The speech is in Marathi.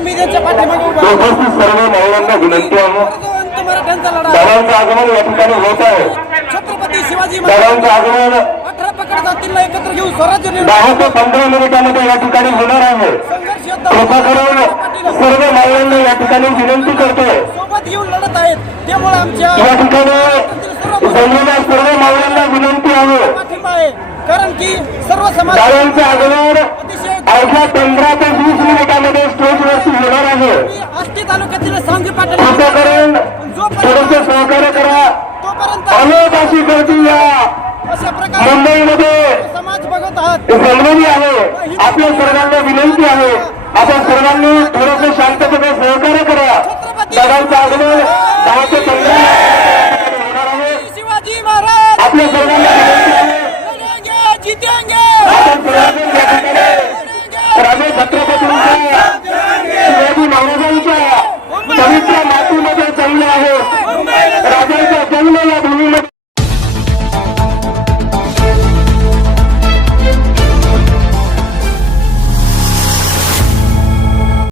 आम्ही त्यांच्या पाठीमागे उभा आहोत. उपस्थित सर्व महिलांना विनंती आहे. मराठ्यांचा लढा. दादांचं आगमन या ठिकाणी होत आहे. छत्रपती शिवाजी महाराज. आगमन अठरा पकड जातींना एकत्र घेऊन स्वराज्य निर्माण दहा ते पंधरा मिनिटांमध्ये या ठिकाणी होणार आहे. संघर्ष योद्धा कृपा करून सर्व महिलांना या ठिकाणी विनंती करतोय सोबत येऊन लढत आहेत. त्यामुळे आमच्या या ठिकाणी जमलेल्या सर्व महिलांना विनंती आहे. पाठिंबा आहे. कारण की सर्व समाज दादांचं आगमन अतिशय अवघ्या पंधरा ते वीस आहे आष्टी तालुक्यातील सांगी पाटील करून थोडंसं सहकार्य करा. अनेक अशी गर्दी या. मुंबईमध्ये समाज बघत आहात. सलमनी आहे. आपल्या सर्वांना विनंती आहे. आपण सर्वांनी थोडंसं शांततेने सहकार्य करा. दगांचं आगमन गावाचं कल्याण होणार आपल्या सर्वांना